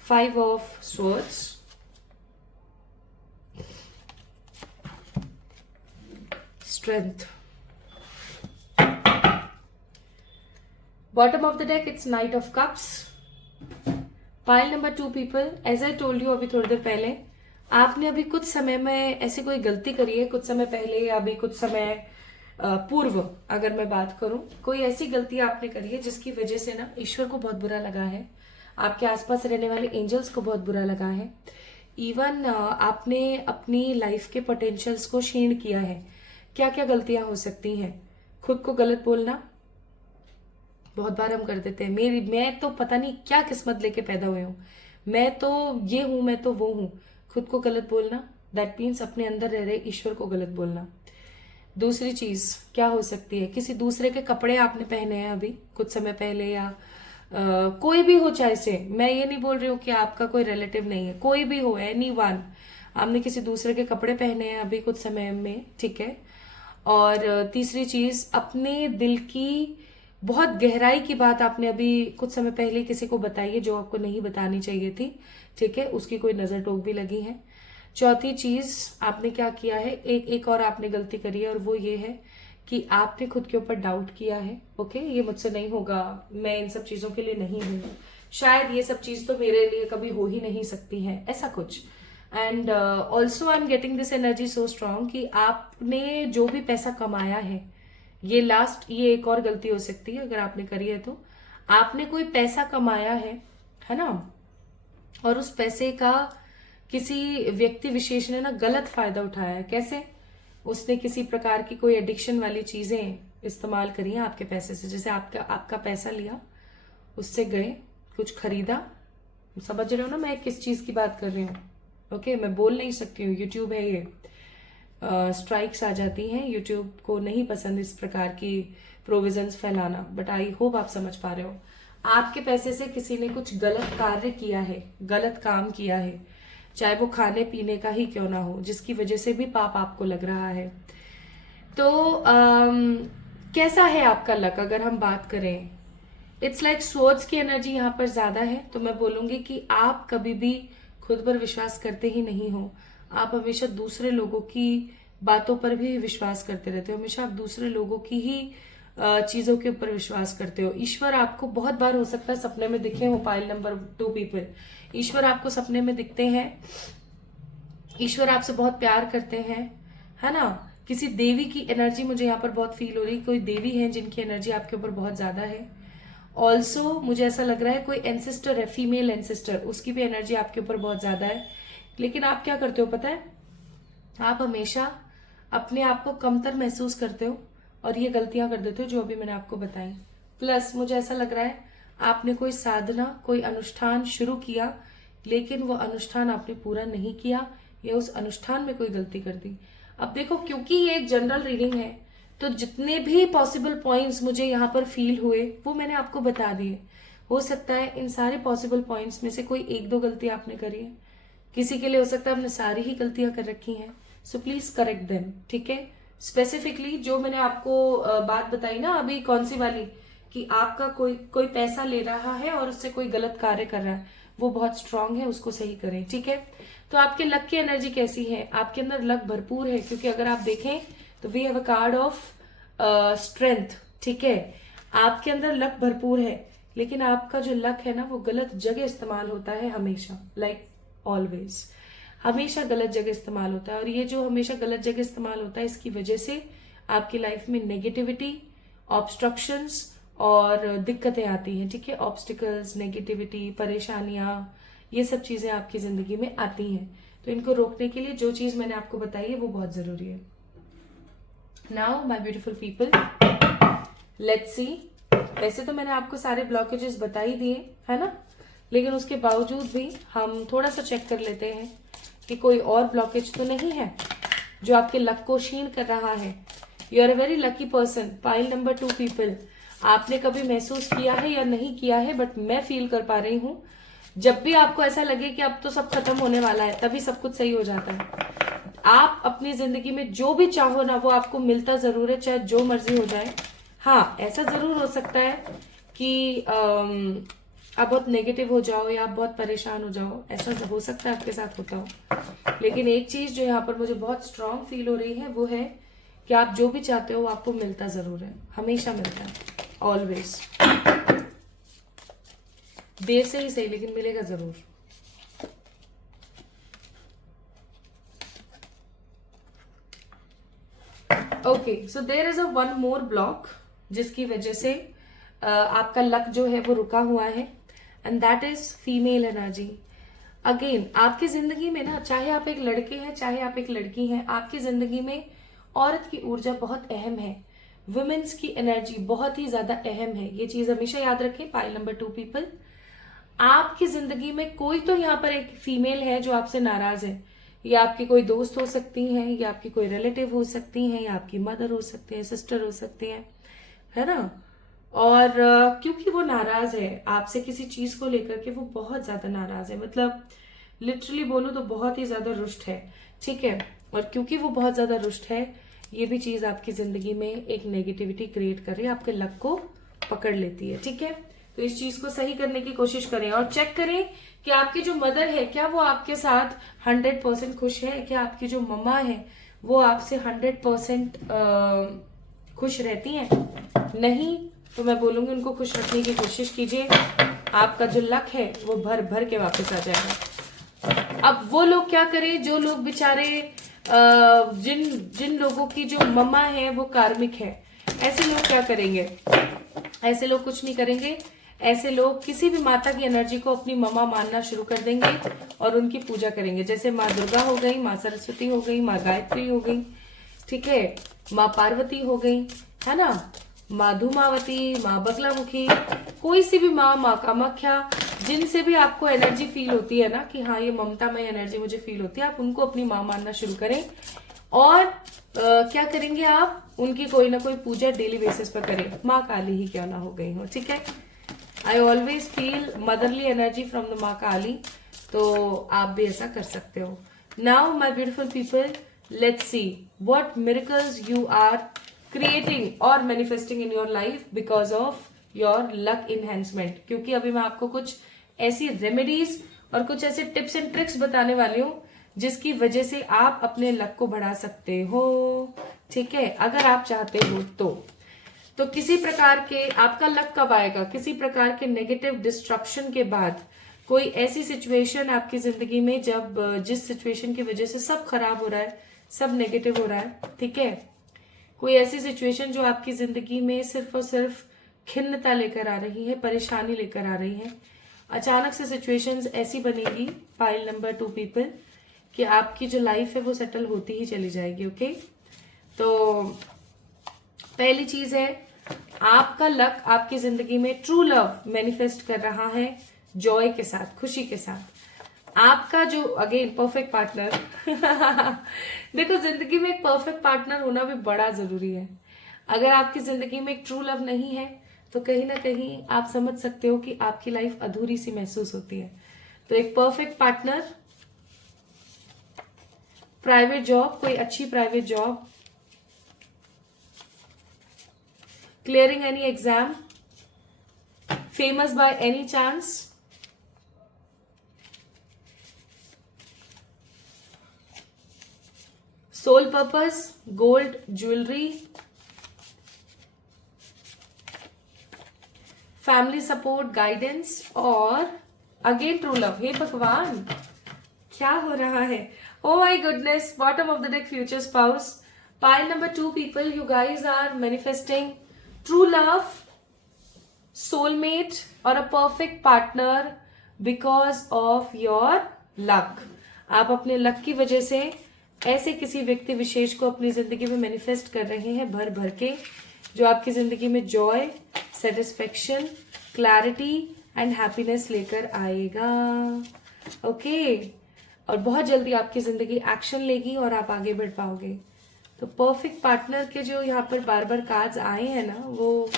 5 of Swords, Strength. Bottom of the deck, it's Knight of Cups. Pile number 2 people, as I told you अभी थोड़ी देर पहले, आपने अभी कुछ समय में ऐसी कोई गलती करी है, कुछ समय पहले या अभी कुछ समय पूर्व अगर मैं बात करूं, कोई ऐसी गलती आपने करी है जिसकी वजह से ना ईश्वर को बहुत बुरा लगा है, आपके आसपास रहने वाले एंजल्स को बहुत बुरा लगा है. इवन आपने अपनी लाइफ के पोटेंशियल्स को क्षीण किया है. क्या क्या गलतियां हो सकती हैं? खुद को गलत बोलना, बहुत बार हम कर देते हैं. मैं तो पता नहीं क्या किस्मत लेके पैदा हुए हूँ, मैं तो ये हूं, मैं तो वो हूं. खुद को गलत बोलना, दैट मीन्स अपने अंदर रह रहे ईश्वर को गलत बोलना. दूसरी चीज क्या हो सकती है? किसी दूसरे के कपड़े आपने पहने हैं अभी कुछ समय पहले, या कोई भी हो, चाहे से, मैं ये नहीं बोल रही हूँ कि आपका कोई रिलेटिव नहीं है, कोई भी हो, एनी वन, आपने किसी दूसरे के कपड़े पहने हैं अभी कुछ समय में. ठीक है. और तीसरी चीज, अपने दिल की बहुत गहराई की बात आपने अभी कुछ समय पहले किसी को बताई है जो आपको नहीं बतानी चाहिए थी. ठीक है, उसकी कोई नजर टोक भी लगी है. चौथी चीज आपने क्या किया है, एक और आपने गलती करी है, और वो ये है कि आपने खुद के ऊपर डाउट किया है. ओके, ये मुझसे नहीं होगा, मैं इन सब चीजों के लिए नहीं हूं, शायद ये सब चीज तो मेरे लिए कभी हो ही नहीं सकती है, ऐसा कुछ. And also I am getting this energy so strong कि आपने जो भी पैसा कमाया है, ये एक और गलती हो सकती है अगर आपने करी है तो, आपने कोई पैसा कमाया है ना, और उस पैसे का किसी व्यक्ति विशेष ने ना गलत फायदा उठाया है. कैसे? उसने किसी प्रकार की कोई एडिक्शन वाली चीजें इस्तेमाल करी हैं आपके पैसे से. जैसे आपका पैसा लिया, उससे गए, कुछ खरीदा. समझ रहे हो ना मैं किस चीज की बात कर रही हूँ? ओके, मैं बोल नहीं सकती हूँ, यूट्यूब है ये, स्ट्राइक्स आ जाती हैं. यूट्यूब को नहीं पसंद इस प्रकार की प्रोविजंस फैलाना, बट आई होप आप समझ पा रहे हो. आपके पैसे से किसी ने कुछ गलत कार्य किया है, गलत काम किया है, चाहे वो खाने पीने का ही क्यों ना हो, जिसकी वजह से भी पाप आपको लग रहा है. तो कैसा है आपका लक अगर हम बात करें? इट्स लाइक स्वॉर्ड्स की एनर्जी यहाँ पर ज्यादा है. तो मैं बोलूंगी कि आप कभी भी खुद पर विश्वास करते ही नहीं हो. आप हमेशा दूसरे लोगों की बातों पर भी विश्वास करते रहते हो. हमेशा आप दूसरे लोगों की ही चीजों के ऊपर विश्वास करते हो. ईश्वर आपको बहुत बार हो सकता है सपने में दिखे हो. पाइल नंबर 2 पीपल, ईश्वर आपको सपने में दिखते हैं. ईश्वर आपसे बहुत प्यार करते हैं, है ना. किसी देवी की एनर्जी मुझे यहाँ पर बहुत फील हो रही. कोई देवी है जिनकी एनर्जी आपके ऊपर बहुत ज्यादा है. ऑल्सो मुझे ऐसा लग रहा है कोई एंसेस्टर है, फीमेल एंसेस्टर, उसकी भी एनर्जी आपके ऊपर बहुत ज्यादा है. लेकिन आप क्या करते हो पता है? आप हमेशा अपने आप को कमतर महसूस करते हो और ये गलतियां कर देते हो जो अभी मैंने आपको बताई. प्लस मुझे ऐसा लग रहा है आपने कोई साधना, कोई अनुष्ठान शुरू किया, लेकिन वो अनुष्ठान आपने पूरा नहीं किया, या उस अनुष्ठान में कोई गलती कर दी. अब देखो, क्योंकि ये एक जनरल रीडिंग है, तो जितने भी पॉसिबल पॉइंट्स मुझे यहाँ पर फील हुए वो मैंने आपको बता दिए. हो सकता है इन सारे पॉसिबल पॉइंट्स में से कोई 1-2 गलती आपने करी है. किसी के लिए हो सकता है आपने सारी ही गलतियां कर रखी हैं. So please correct them. ठीक है. स्पेसिफिकली जो मैंने आपको बात बताई ना अभी, कौन सी वाली, कि आपका कोई पैसा ले रहा है और उससे कोई गलत कार्य कर रहा है, वो बहुत स्ट्रांग है, उसको सही करें. ठीक है. तो आपके लक की एनर्जी कैसी है? आपके अंदर लक भरपूर है, क्योंकि अगर आप देखें तो we have a card of strength, ठीक है। आपके अंदर लक भरपूर है, लेकिन आपका जो लक है ना वो गलत जगह इस्तेमाल होता है हमेशा, लाइक ऑलवेज, हमेशा गलत जगह इस्तेमाल होता है। और ये जो हमेशा गलत जगह इस्तेमाल होता है, इसकी वजह से आपकी लाइफ में नेगेटिविटी, ऑब्स्ट्रक्शंस और दिक्कतें आती हैं, ठीक है। ऑब्स्टिकल्स, नेगेटिविटी, परेशानियां, ये सब चीजें आपकी जिंदगी में आती हैं। तो इनको रोकने के लिए जो चीज मैंने आपको बताई है वो बहुत जरूरी है। Now my beautiful people, let's सी। वैसे तो मैंने आपको सारे ब्लॉकेजेस बता ही दिए, है ना, लेकिन उसके बावजूद भी हम थोड़ा सा चेक कर लेते हैं कि कोई और ब्लॉकेज तो नहीं है जो आपके लक को क्षीण कर रहा है। You are a very lucky person, pile number 2 people. आपने कभी महसूस किया है या नहीं किया है, बट मैं फील कर पा रही हूं, जब भी आपको ऐसा लगे कि अब तो सब खत्म होने वाला है, तभी सब कुछ सही हो जाता है। आप अपनी जिंदगी में जो भी चाहो ना वो आपको मिलता जरूर है, चाहे जो मर्जी हो जाए। हाँ, ऐसा जरूर हो सकता है कि आप बहुत नेगेटिव हो जाओ या आप बहुत परेशान हो जाओ, ऐसा हो सकता है आपके साथ होता हो। लेकिन एक चीज जो यहाँ पर मुझे बहुत स्ट्रांग फील हो रही है वो है कि आप जो भी चाहते हो आपको मिलता जरूर है, हमेशा मिलता है, ऑलवेज। देर से ही सही, लेकिन मिलेगा जरूर। Okay, so there is a one more block जिसकी वजह से आपका लक जो है वो रुका हुआ है, and that is female energy. Again, आपकी जिंदगी में ना, चाहे आप एक लड़के हैं चाहे आप एक लड़की हैं, आपकी जिंदगी में औरत की ऊर्जा बहुत अहम है। वुमेन्स की एनर्जी बहुत ही ज्यादा अहम है, ये चीज हमेशा याद रखें। पाइल नंबर 2 पीपल, आपकी जिंदगी में कोई तो यहाँ पर एक फीमेल है जो आपसे नाराज है। या आपकी कोई दोस्त हो सकती हैं, या आपकी कोई रिलेटिव हो सकती हैं, या आपकी मदर हो सकती है, सिस्टर हो सकती हैं, है ना। और क्योंकि वो नाराज है आपसे किसी चीज को लेकर के, वो बहुत ज्यादा नाराज है, मतलब लिटरली बोलूं तो बहुत ही ज्यादा रुष्ट है, ठीक है। और क्योंकि वो बहुत ज्यादा रुष्ट है, ये भी चीज आपकी जिंदगी में एक नेगेटिविटी क्रिएट कर रही है, आपके लक को पकड़ लेती है, ठीक है। तो इस चीज को सही करने की कोशिश करें और चेक करें कि आपकी जो मदर है क्या वो आपके साथ 100% खुश है, क्या आपकी जो मम्मा है वो आपसे 100% खुश रहती हैं। नहीं तो मैं बोलूंगी उनको खुश रखने की कोशिश कीजिए, आपका जो लक है वो भर भर के वापस आ जाएगा। अब वो लोग क्या करें जो लोग बेचारे जिन जिन लोगों की जो मम्मा है वो कार्मिक है, ऐसे लोग क्या करेंगे? ऐसे लोग कुछ नहीं करेंगे। ऐसे लोग किसी भी माता की एनर्जी को अपनी मम्मा मानना शुरू कर देंगे और उनकी पूजा करेंगे, जैसे माँ दुर्गा हो गई, माँ सरस्वती हो गई, माँ गायत्री हो गई, ठीक है, माँ पार्वती हो गई, है ना, माँ धूमावती, माँ बगलामुखी, कोई सी भी माँ, माँ कामाख्या, जिनसे भी आपको एनर्जी फील होती है ना कि हाँ ये ममता में एनर्जी मुझे फील होती है, आप उनको अपनी माँ मानना शुरू करें। और क्या करेंगे आप? उनकी कोई ना कोई पूजा डेली बेसिस पर करें, माँ काली ही क्यों ना हो गई हो, ठीक है। I always feel motherly energy from the Maa Kali, तो आप भी ऐसा कर सकते हो। Now my beautiful people, let's see what miracles you are creating और manifesting in your life because of your luck enhancement. क्योंकि अभी मैं आपको कुछ ऐसी रेमेडीज और कुछ ऐसे टिप्स एंड ट्रिक्स बताने वाली हूँ जिसकी वजह से आप अपने लक को बढ़ा सकते हो, ठीक है, अगर आप चाहते हो तो किसी प्रकार के आपका लक कब आएगा? किसी प्रकार के नेगेटिव डिस्ट्रप्शन के बाद, कोई ऐसी सिचुएशन आपकी जिंदगी में जब जिस सिचुएशन की वजह से सब खराब हो रहा है, सब नेगेटिव हो रहा है, ठीक है, कोई ऐसी सिचुएशन जो आपकी जिंदगी में सिर्फ और सिर्फ खिन्नता लेकर आ रही है, परेशानी लेकर आ रही है। अचानक से सिचुएशंस ऐसी बनेगी, पाइल नंबर 2 पीपल, कि आपकी जो लाइफ है वो सेटल होती ही चली जाएगी, ओके। तो पहली चीज है, आपका लक आपकी जिंदगी में ट्रू लव मैनिफेस्ट कर रहा है, जॉय के साथ, खुशी के साथ। आपका जो अगेन परफेक्ट पार्टनर देखो, जिंदगी में एक परफेक्ट पार्टनर होना भी बड़ा जरूरी है। अगर आपकी जिंदगी में एक ट्रू लव नहीं है तो कहीं ना कहीं आप समझ सकते हो कि आपकी लाइफ अधूरी सी महसूस होती है। तो एक परफेक्ट पार्टनर, प्राइवेट जॉब, कोई अच्छी private job, clearing any exam, famous by any chance, soul purpose, gold jewelry, family support, guidance और अगेन ट्रू लव। हे भगवान, क्या हो रहा है? Oh my goodness, bottom of the deck, future spouse. Pile number 2 people, you guys are manifesting true love, soulmate और a perfect partner because of your luck. आप अपने luck की वजह से ऐसे किसी व्यक्ति विशेष को अपनी जिंदगी में मैनिफेस्ट कर रहे हैं भर भर के, जो आपकी जिंदगी में Joy, satisfaction, clarity and happiness लेकर आएगा। ओके और बहुत जल्दी आपकी जिंदगी एक्शन लेगी और आप आगे बढ़ पाओगे। तो परफेक्ट पार्टनर के जो यहाँ पर बार बार कार्ड्स आए हैं ना, वो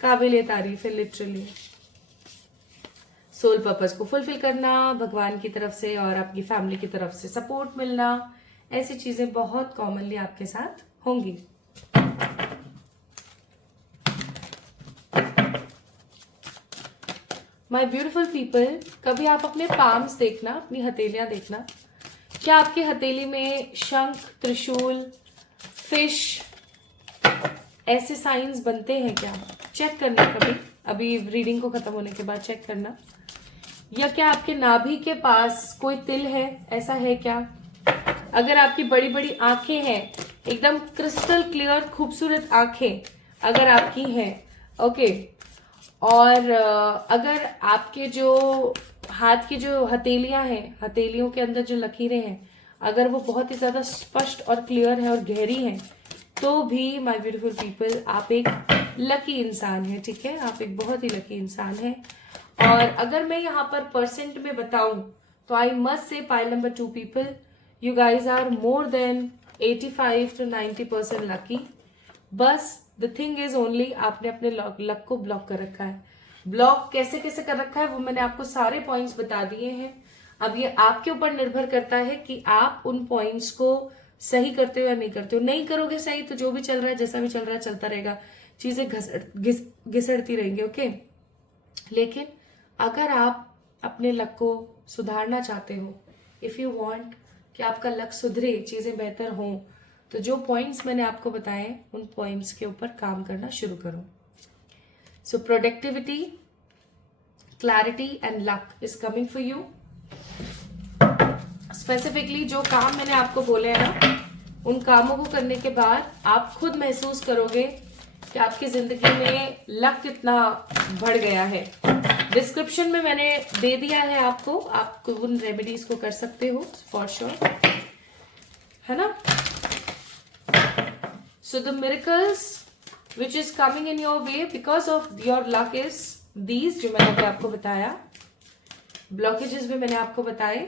काबिल तारीफ है लिटरली। सोल पर्पस को फुलफिल करना भगवान की तरफ से और आपकी फैमिली की तरफ से सपोर्ट मिलना, ऐसी चीजें बहुत कॉमनली आपके साथ होंगी। माई ब्यूटिफुल पीपल, कभी आप अपने पाम्स देखना, अपनी हथेलियां देखना। क्या आपकी हथेली में शंख, त्रिशूल, फिश ऐसे साइंस बनते हैं क्या? चेक करना कभी, अभी रीडिंग को खत्म होने के बाद चेक करना। या क्या आपके नाभि के पास कोई तिल है, ऐसा है क्या? अगर आपकी बड़ी बड़ी आंखें हैं, एकदम क्रिस्टल क्लियर खूबसूरत आंखें अगर आपकी हैं, ओके। और अगर आपके जो हाथ की जो हथेलियां हैं, हथेलियों के अंदर जो लकीरें हैं, अगर वो बहुत ही ज्यादा स्पष्ट और क्लियर है और गहरी हैं, तो भी माय ब्यूटीफुल पीपल आप एक लकी इंसान हैं, ठीक है? आप एक बहुत ही लकी इंसान हैं। और अगर मैं यहाँ पर परसेंट में बताऊं तो I must say pile number 2 people, you guys are more than 85 to 90% lucky. बस द थिंग इज ओनली आपने अपने लक को ब्लॉक कर रखा है। ब्लॉक कैसे कैसे कर रखा है वो मैंने आपको सारे पॉइंट्स बता दिए हैं। अब ये आपके ऊपर निर्भर करता है कि आप उन पॉइंट्स को सही करते हो या नहीं करते हो। नहीं करोगे सही तो जो भी चल रहा है, जैसा भी चल रहा है चलता रहेगा, चीजें घिसड़ती रहेंगी, ओके। लेकिन अगर आप अपने लक को सुधारना चाहते हो, इफ यू वांट कि आपका लक सुधरे, चीजें बेहतर हों, तो जो पॉइंट्स मैंने आपको बताए उन पॉइंट्स के ऊपर काम करना शुरू करो। So productivity, clarity and luck is coming for you. Specifically जो काम मैंने आपको बोले हैं ना, उन कामों को करने के बाद आप खुद महसूस करोगे कि आपकी जिंदगी में लक कितना बढ़ गया है। डिस्क्रिप्शन में मैंने दे दिया है आपको, आप उन रेमेडीज को कर सकते हो फॉर श्योर, है ना। So the miracles which is coming in your way because of your luck is these, जो मैंने अभी आपको बताया। ब्लॉकेजेस भी मैंने आपको बताए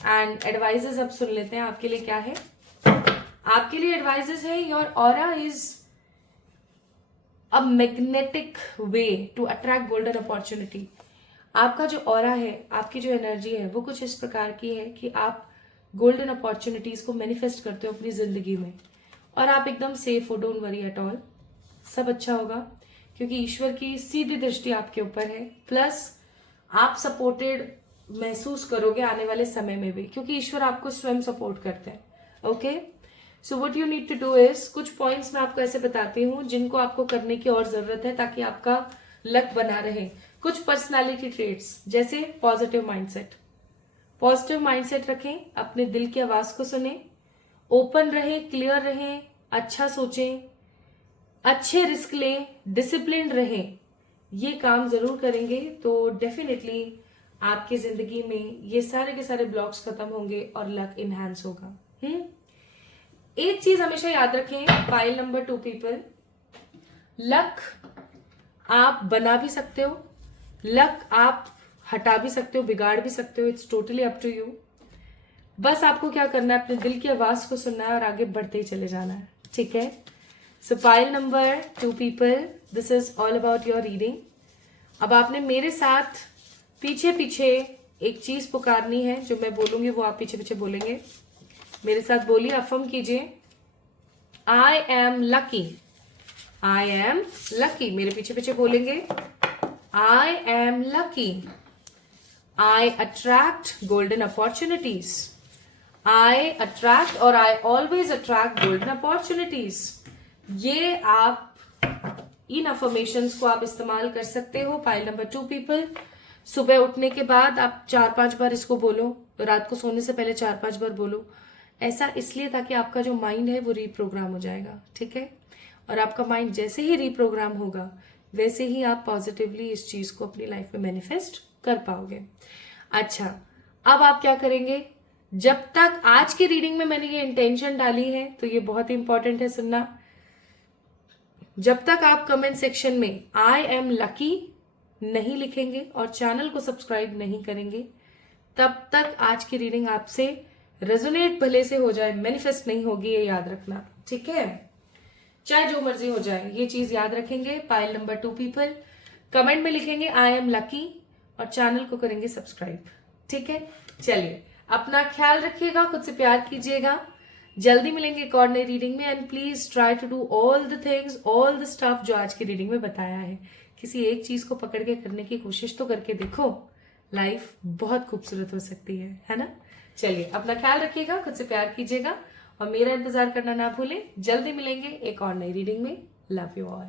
एंड एडवाइजेस अब सुन लेते हैं आपके लिए क्या है। आपके लिए एडवाइजेस है, your aura is a magnetic way to attract golden opportunity. आपका जो ऑरा है, आपकी जो एनर्जी है, वो कुछ इस प्रकार की है कि आप गोल्डन अपॉर्चुनिटीज को मैनिफेस्ट करते हो अपनी जिंदगी में, और आप एकदम सेफ हो। डोंट वरी एट ऑल, सब अच्छा होगा क्योंकि ईश्वर की सीधी दृष्टि आपके ऊपर है। प्लस आप सपोर्टेड महसूस करोगे आने वाले समय में भी, क्योंकि ईश्वर आपको स्वयं सपोर्ट करते हैं, okay. So what you need to do is, कुछ पॉइंट्स मैं आपको ऐसे बताती हूँ जिनको आपको करने की और जरूरत है ताकि आपका लक बना रहे। कुछ पर्सनालिटी ट्रेट्स, जैसे पॉजिटिव माइंडसेट। पॉजिटिव माइंडसेट रखें, अपने दिल की आवाज को सुने, ओपन रहें, क्लियर रहें, अच्छा सोचें, अच्छे रिस्क लें, डिसिप्लिन रहें। ये काम जरूर करेंगे तो डेफिनेटली आपकी जिंदगी में ये सारे के सारे ब्लॉक्स खत्म होंगे और लक इनहैंस होगा। एक चीज हमेशा याद रखें पाइल नंबर 2 पीपल, लक आप बना भी सकते हो, लक आप हटा भी सकते हो, बिगाड़ भी सकते हो। It's totally up to you. बस आपको क्या करना है, अपने दिल की आवाज को सुनना है और आगे बढ़ते ही चले जाना है, ठीक है। सो pile number 2 people, this is all about your reading. अब आपने मेरे साथ पीछे पीछे एक चीज पुकारनी है, जो मैं बोलूंगी वो आप पीछे पीछे बोलेंगे। मेरे साथ बोलिए, अफर्म कीजिए, I am lucky, I am lucky. मेरे पीछे पीछे बोलेंगे, I am lucky, I attract golden opportunities, I attract और I always attract golden opportunities. ये आप इन अफर्मेशंस को आप इस्तेमाल कर सकते हो। पाइल नंबर 2 पीपल, सुबह उठने के बाद आप 4-5 बार इसको बोलो, रात को सोने से पहले 4-5 बार बोलो। ऐसा इसलिए ताकि आपका जो माइंड है वो रीप्रोग्राम हो जाएगा, ठीक है। और आपका माइंड जैसे ही रीप्रोग्राम होगा वैसे ही आप पॉजिटिवली इस चीज को अपनी लाइफ में मैनिफेस्ट कर पाओगे। अच्छा, अब आप क्या करेंगे, जब तक आज की रीडिंग में मैंने ये इंटेंशन डाली है तो ये बहुत ही इंपॉर्टेंट है सुनना। जब तक आप कमेंट सेक्शन में आई एम लकी नहीं लिखेंगे और चैनल को सब्सक्राइब नहीं करेंगे, तब तक आज की रीडिंग आपसे रेजोनेट भले से हो जाए, मैनिफेस्ट नहीं होगी, ये याद रखना, ठीक है। चाहे जो मर्जी हो जाए, ये चीज याद रखेंगे। पाइल नंबर 2 पीपल कमेंट में लिखेंगे आई एम लकी और चैनल को करेंगे सब्सक्राइब, ठीक है। चलिए, अपना ख्याल रखिएगा, खुद से प्यार कीजिएगा। जल्दी मिलेंगे एक और नई रीडिंग में। And please try to do all the things, all the stuff जो आज की रीडिंग में बताया है। किसी एक चीज को पकड़ के करने की कोशिश तो करके देखो, लाइफ बहुत खूबसूरत हो सकती है ना। चलिए, अपना ख्याल रखिएगा, खुद से प्यार कीजिएगा और मेरा इंतजार करना ना भूलें। जल्दी मिलेंगे एक और नई रीडिंग में। Love you all.